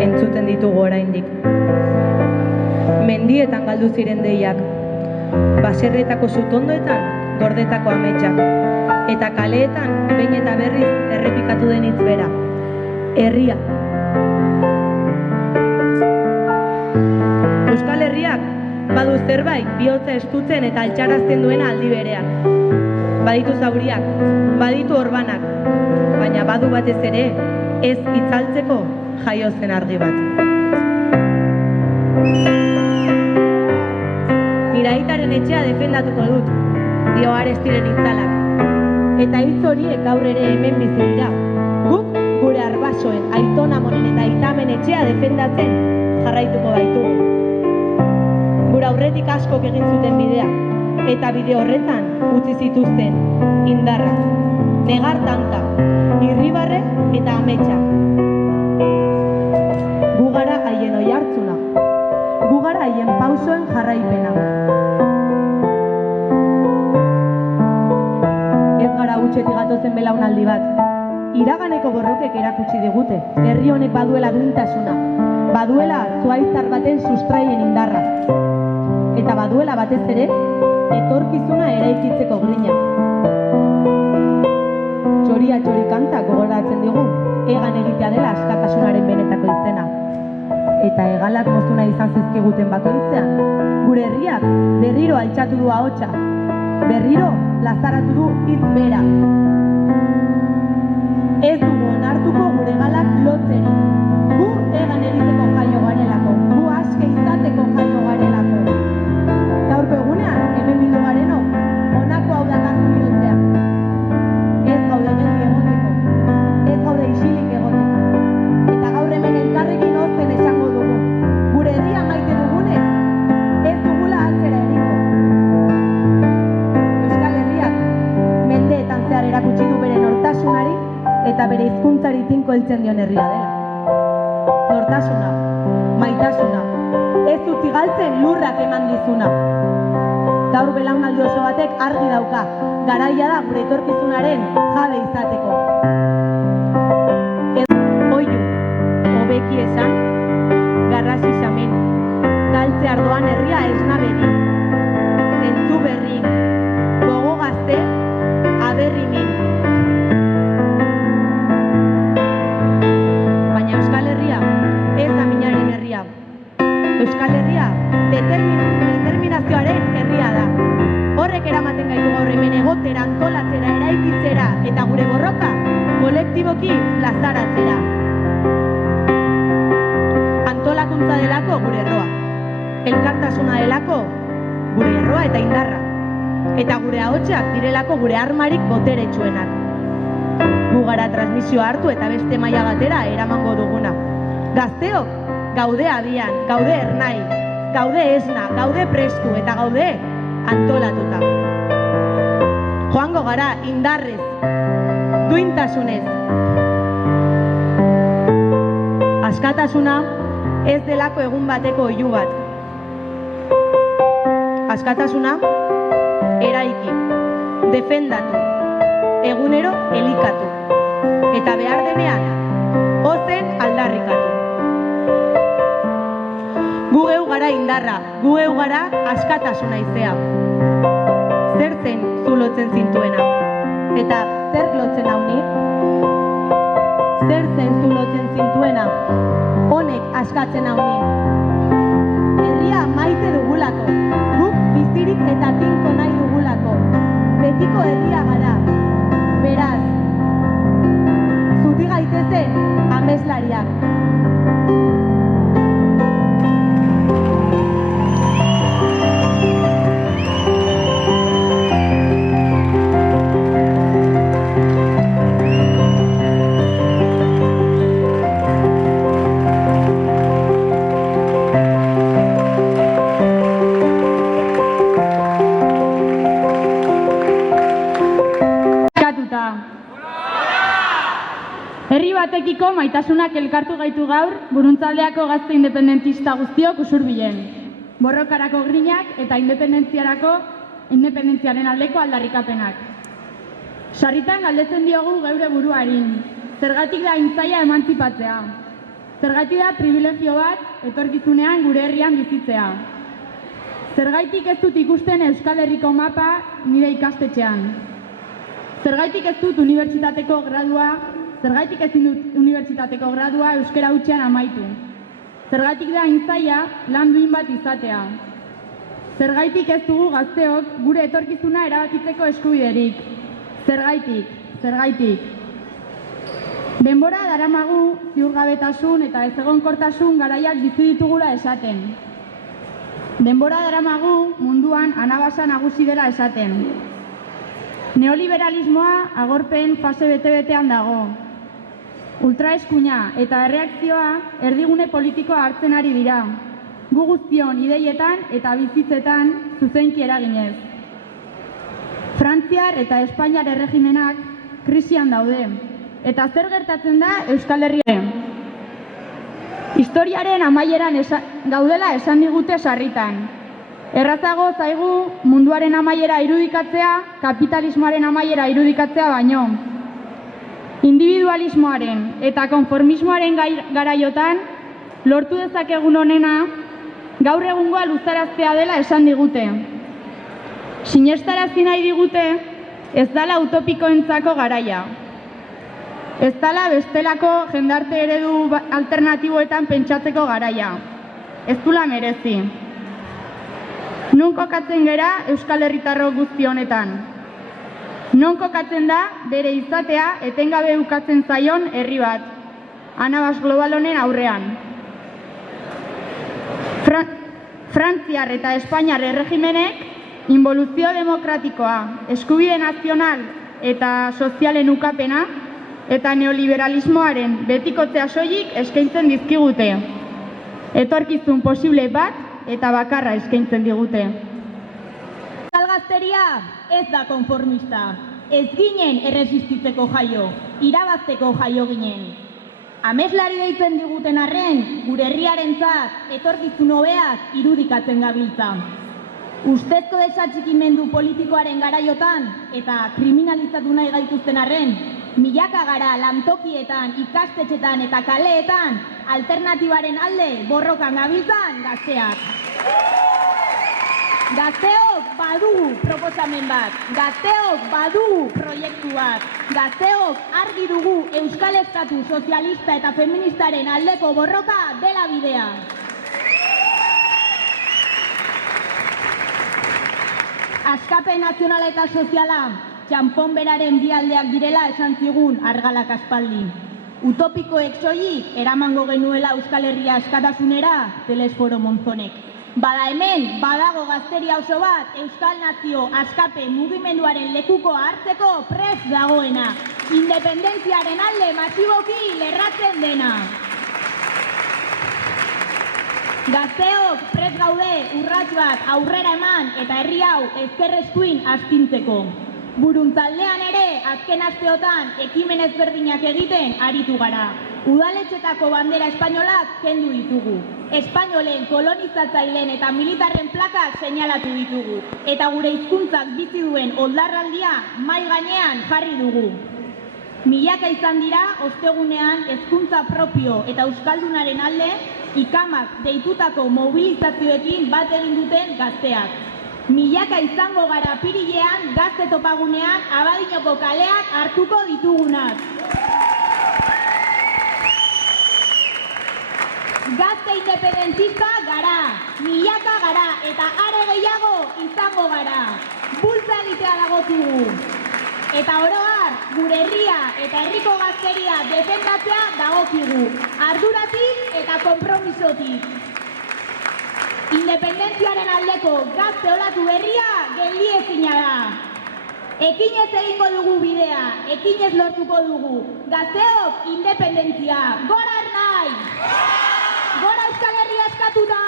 entzuten ditugu oraindik. Mendietan galdu ziren deiak, baserrietako sutondoetan gordetako ametsak, eta kaleetan behin eta berriz errepikatu den hitz bera, herria. Euskal Herriak badu zerbait bihotza estutzen eta altxarazten duena aldi berean. Baditu zauriak, baditu orbanak, baina badu batez ere ez itzaltzeko jaio zen argi bat. Nire aitaren etxea defendatuko dut, dio Arestiren itzalak. Eta hitz horiek gaur ere hemen bizi dira. Guk gure arbasoen, aitonamonen eta aitamen etxea defendatzen jarraituko baitugu. Gure aurretik askok egin zuten bidea, eta bide horretan utzi zituzten indarra, negar tanka, irribarre eta ametsak. Gu gara haien oihartzuna, gu gara haien pausoen jarraipena. Ez gara hutsetik gatozen belaunaldi bat. Iraganeko borrokek erakutsi digute, herri honek baduela duintasuna, baduela zuaitzar baten sustraien indarra, eta baduela batez ere, etorkizuna eraikitzeko grina. Txoria txori kanta gogoratzen digu, egan egitea dela askatasunaren benetako izena. Eta hegalak mozuna izan zizkiguten bakoitzean, gure herriak berriro altxatu du ahotsa, berriro plazaratu du hitz bera. Ez dugu onartuko gure galak lotzeri. Gu egan egiteko jaio garelako, gu aske izateko jaio garelako. Gaurko egunean, hemen bildu garenok, honako hau da kantu bihotzea. Ez gaude geldi egoteko, ez gaude isilik egoteko. Eta gaur hemen elkarrekin ozen esango dugu. Gure herria maite dugunez, ez dugula atzera egingo. Euskal Herriak mendeetan zehar erakutsi du bere nortasunari eta bere hizkuntzari tinko heltzen dion herria dela. Nortasuna, maitasuna, ez utzi galtzen lurrak eman dizuna. Gaur belaunaldi oso batek argi dauka, garaia da gure etorkizunaren jabe izateko. Oiu, hobeki esan, garrasi samin, galtze ardoan herria esnaberi, zentzu berri, gogo gazte, aberri min. Baina Euskal Herria ez da minaren herria. Euskal Herria determinazioaren herria da. Horrek eramaten gaitu gaur hemen egotera, antolatzera, eraikitzera eta gure borroka kolektiboki plazaratzera. Antolakuntza delako gure erroa, elkartasuna delako gure erroa eta indarra, eta gure ahotsak direlako gure armarik boteretsuenak. Gu gara transmisioa hartu eta beste maila batera eramango duguna. Gazteok gaude abian, gaude ernai, gaude esna, gaude prestu eta gaude antolatuta. Joango gara indarrez, duintasunez. Askatasuna ez delako egun bateko oihu bat. Askatasuna eraiki, defendatu, egunero elikatu, eta behar denean, ozen aldarrikatu. Gu geu gara indarra, gu geu gara askatasuna izea. Zer zen zu lotzen zintuena? Eta zer lotzen hau ni? Zer zen zu lotzen zintuena? Honek askatzen hau ni? Herria maite dugulako, guk bizirik eta tinko nahi dugulako. Betiko herria gara, beraz, zuti gaitezen ameslariak. Herri batekiko maitasunak elkartu gaitu gaur, Buruntzaldeako gazte independentista guztiok usurbilen. Borrokarako grinak eta independentziaren aldeko aldarrikapenak. Sarritan galdetzen diogu geure buruari, zergatik da intzaia emantzipatzea. Zergatik da privilegio bat etorkizunean gure herrian bizitzea. Zergaitik ez dut ikusten Euskal Herriko mapa nire ikastetxean. Zergaitik ez dut unibertsitateko gradua euskara hutsean amaitu. Zergatik da intzaia lan duin bat izatea. Zergaitik ez dugu gazteok gure etorkizuna erabakitzeko eskubiderik. Zergaitik. Denbora daramagu ziurgabetasun eta ezegonkortasun garaiak bizi ditugula esaten. Denbora daramagu munduan anabasa nagusi dela esaten. Neoliberalismoa agorpen fase bete-betean dago. Ultraeskuina eta erreakzioa erdigune politikoa hartzen ari dira. Gu guztion ideietan eta bizitzetan zuzenki eraginez. Frantziar eta Espainiar erregimenak krisian daude. Eta zer gertatzen da Euskal Herrian? Historiaren amaieran gaudela esan digute sarritan. Errazago zaigu munduaren amaiera irudikatzea, kapitalismoaren amaiera irudikatzea baino. Individualismoaren eta konformismoaren garaiotan lortu dezakegun honena gaur egungoa luzaraztea dela esan digute. Sinestarazi nahi digute ez dela utopikoentzako garaia. Ez dela bestelako jendarte eredu alternatiboetan pentsatzeko garaia. Ez dula merezi. Non kokatzen gera Euskal Herritarro guzti honetan? Non kokatzen da bere izatea etengabe ukatzen zaion herri bat, anabas global honen aurrean? Frantziar eta Espainiar erregimenek involuzio demokratikoa, eskubide nazional eta sozialen ukapena eta neoliberalismoaren betikotzea soilik eskaintzen dizkigute. Etorkizun posible bat eta bakarra eskaintzen digute. Euskal gazteria ez da konformista. Ez ginen erresistitzeko jaio, irabazteko jaio ginen. Ameslari deitzen diguten arren, gure herriarentzat etorkizun hobeak irudikatzen gabiltza. Ustezko desatxikimendu politikoaren garaiotan eta kriminalizatu nahi gaituzten arren, milaka gara lantokietan, ikastetxetan eta kaleetan alternatibaren alde borrokan gabiltzan gazteak. Gazteok badugu proposamen bat, gazteok badugu proiektu bat, gazteok argi dugu Euskal Estatu sozialista eta feministaren aldeko borroka dela bidea. Askape nazionala eta soziala txanpon beraren bi aldeak direla esan zigun argalak aspaldi. Utopikoek soilik eramango genuela Euskal Herria askatasunera Telesforo Monzonek. Bada hemen, badago gazteria oso bat Euskal Nazio askape mugimenduaren lekuko hartzeko prest dagoena. Independentziaren alde masiboki lerratzen dena. Gazteok prest gaude urrats bat aurrera eman eta herri hau ezker eskuin astintzeko. Buruntzaldean ere azken asteotan ekimen ezberdinak egiten aritu gara. Udaletxetako bandera espainolak kendu ditugu. Espainolen kolonizatzaileen eta militarren plakak seinalatu ditugu. Eta gure hizkuntzak bizi duen oldarraldia mahai gainean jarri dugu. Milaka izan dira ostegunean hezkuntza propio eta euskaldunaren alde ikamak deitutako mobilizazioekin bat egin duten gazteak. Milaka izango gara apirilean gazte topagunean Abadinoko kaleak hartuko ditugunak. Gazte independentista gara, milaka gara eta are gehiago izango gara. Bultza egitea dagokigu. Eta oro har, gure herria eta herriko gazteria defendatzea dagokigu. Arduratik eta konpromisotik. Independentziaren aldeko gazte olatu berria geldiezina da. Ekinez egingo dugu bidea, ekinez lortuko dugu. Gazteok independentzia, gora Ernai! Gora Euskal Herria eskatuta!